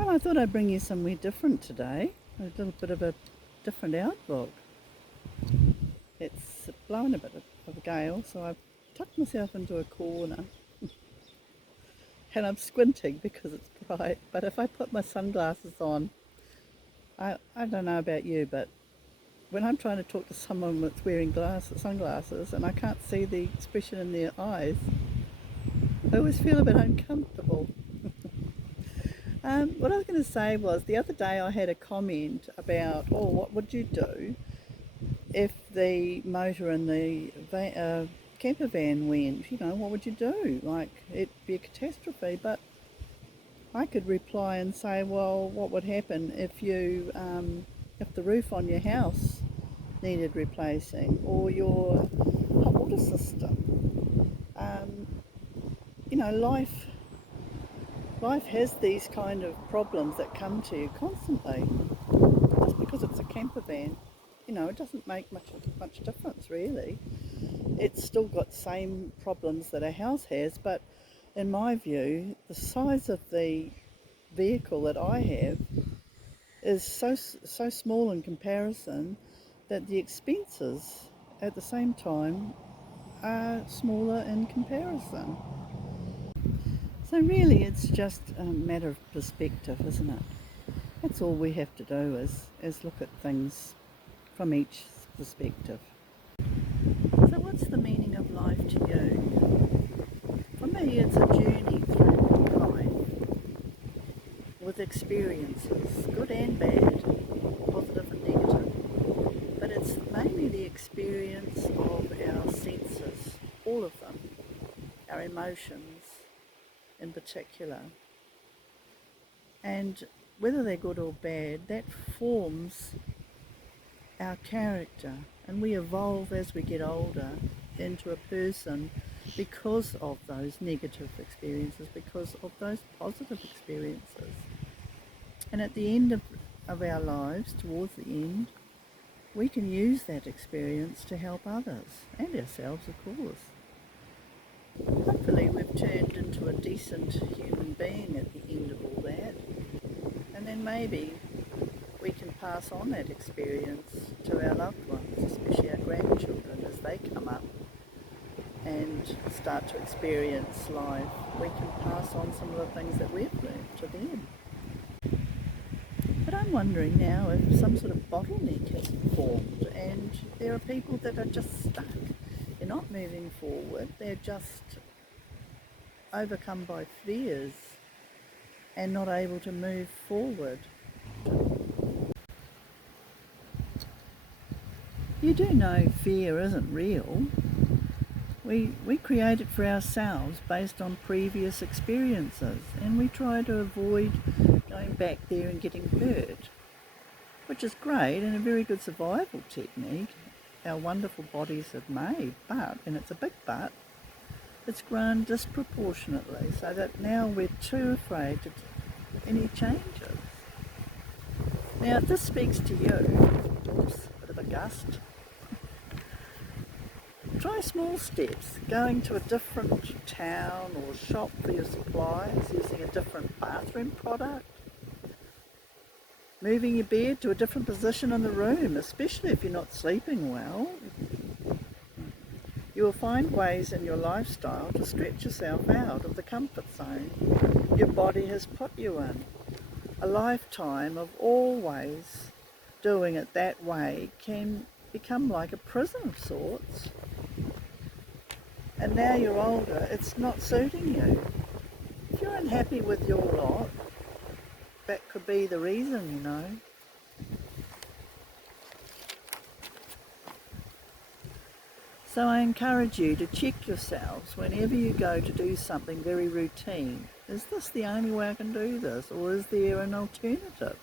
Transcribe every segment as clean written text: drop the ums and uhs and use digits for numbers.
Well, I thought I'd bring you somewhere different today, a little bit of a different outlook. It's blowing a bit of a gale, so I've tucked myself into a corner and I'm squinting because it's bright. But if I put my sunglasses on, I don't know about you, but when I'm trying to talk to someone that's wearing sunglasses and I can't see the expression in their eyes, I always feel a bit uncomfortable. What I was going to say was the other day I had a comment about, what would you do if the motor in the camper van went? What would you do? Like, it'd be a catastrophe, but I could reply and say, well, what would happen if if the roof on your house needed replacing, or your hot water system? Life has these kind of problems that come to you constantly. Just because it's a camper van, it doesn't make much difference really. It's still got the same problems that a house has, but in my view, the size of the vehicle that I have is so small in comparison that the expenses at the same time are smaller in comparison. So really it's just a matter of perspective, isn't it? That's all we have to do is look at things from each perspective. So what's the meaning of life to you? For me, it's a journey through life with experiences, good and bad, positive and negative. But it's mainly the experience of our senses, all of them, our emotions in particular. And whether they're good or bad, that forms our character, and we evolve as we get older into a person because of those negative experiences, because of those positive experiences. And at the end of our lives, towards the end, we can use that experience to help others, and ourselves of course. Hopefully we've turned into a decent human being at the end of all that, and then maybe we can pass on that experience to our loved ones, especially our grandchildren, as they come up and start to experience life. We can pass on some of the things that we've learned to them. But I'm wondering now if some sort of bottleneck has formed and there are people that are just stuck. They're not moving forward, they're just overcome by fears and not able to move forward. You do know fear isn't real. We create it for ourselves based on previous experiences, and we try to avoid going back there and getting hurt, which is great and a very good survival technique our wonderful bodies have made, but, and it's a big but, it's grown disproportionately so that now we're too afraid to do any changes. Now if this speaks to you, oops, bit of a gust, try small steps, going to a different town or shop for your supplies, using a different bathroom product, moving your bed to a different position in the room, especially if you're not sleeping well. You will find ways in your lifestyle to stretch yourself out of the comfort zone your body has put you in. A lifetime of always doing it that way can become like a prison of sorts. And now you're older, it's not suiting you. If you're unhappy with your lot, that could be the reason, So I encourage you to check yourselves whenever you go to do something very routine. Is this the only way I can do this, or is there an alternative?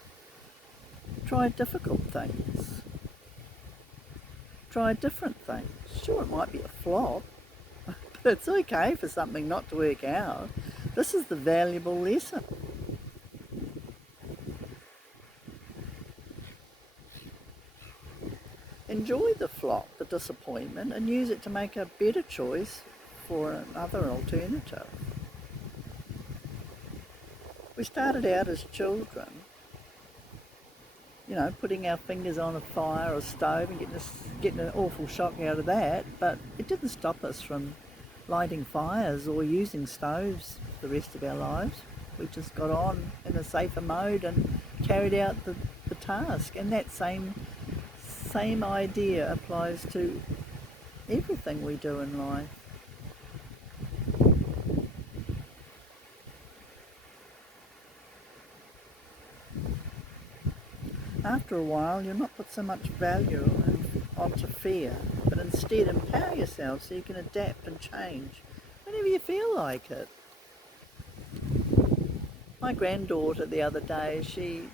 Try difficult things. Try different things. Sure, it might be a flop, but it's okay for something not to work out. This is the valuable lesson. Enjoy the flop, the disappointment, and use it to make a better choice for another alternative. We started out as children, you know, putting our fingers on a fire or stove and getting an awful shock out of that, but it didn't stop us from lighting fires or using stoves for the rest of our lives. We just got on in a safer mode and carried out the task, and that same idea applies to everything we do in life. After a while, you'll not put so much value onto fear, but instead empower yourself so you can adapt and change whenever you feel like it. My granddaughter the other day, she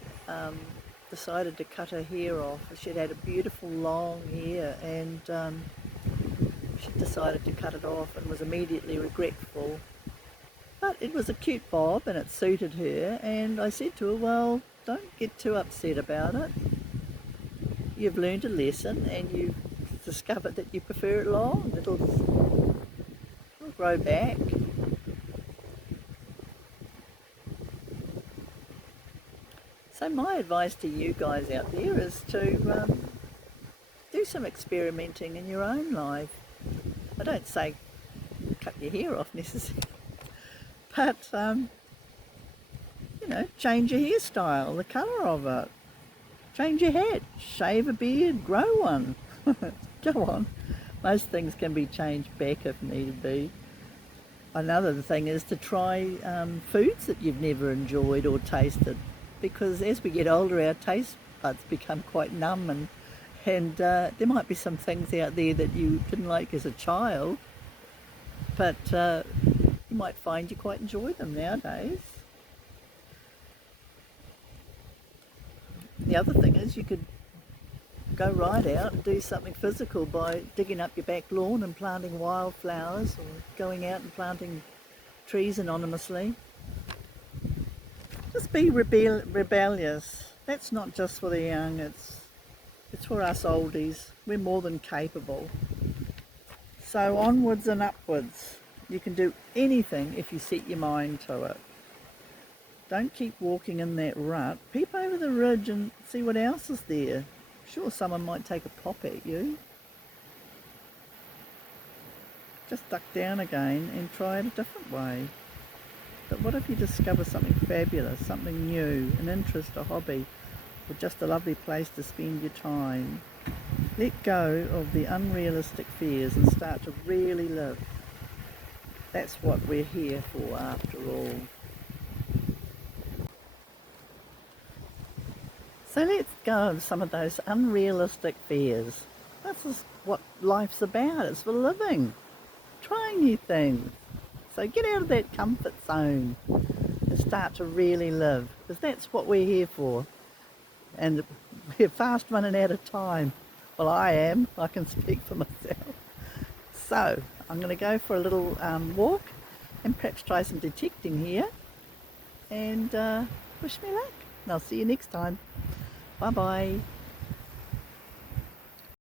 decided to cut her hair off. She'd had a beautiful long hair, and she decided to cut it off and was immediately regretful. But it was a cute bob and it suited her, and I said to her, well, don't get too upset about it. You've learned a lesson and you've discovered that you prefer it long. It'll grow back. So my advice to you guys out there is to do some experimenting in your own life. I don't say cut your hair off necessarily, but you know, change your hairstyle, the colour of it, change your hat, shave a beard, grow one. Go on. Most things can be changed back if need be. Another thing is to try foods that you've never enjoyed or tasted, because as we get older our taste buds become quite numb, and there might be some things out there that you didn't like as a child, but you might find you quite enjoy them nowadays. The other thing is you could go right out and do something physical by digging up your back lawn and planting wildflowers, or going out and planting trees anonymously. Just be rebellious. That's not just for the young, it's for us oldies. We're more than capable. So onwards and upwards. You can do anything if you set your mind to it. Don't keep walking in that rut. Peep over the ridge and see what else is there. Sure, someone might take a pop at you. Just duck down again and try it a different way. But what if you discover something fabulous, something new, an interest, a hobby, or just a lovely place to spend your time? Let go of the unrealistic fears and start to really live. That's what we're here for after all. So let's go of some of those unrealistic fears. This is what life's about. It's for living, trying new things. So get out of that comfort zone and start to really live, because that's what we're here for. And we're fast running out of time. Well, I am. I can speak for myself. So I'm going to go for a little walk and perhaps try some detecting here. And wish me luck. And I'll see you next time. Bye bye.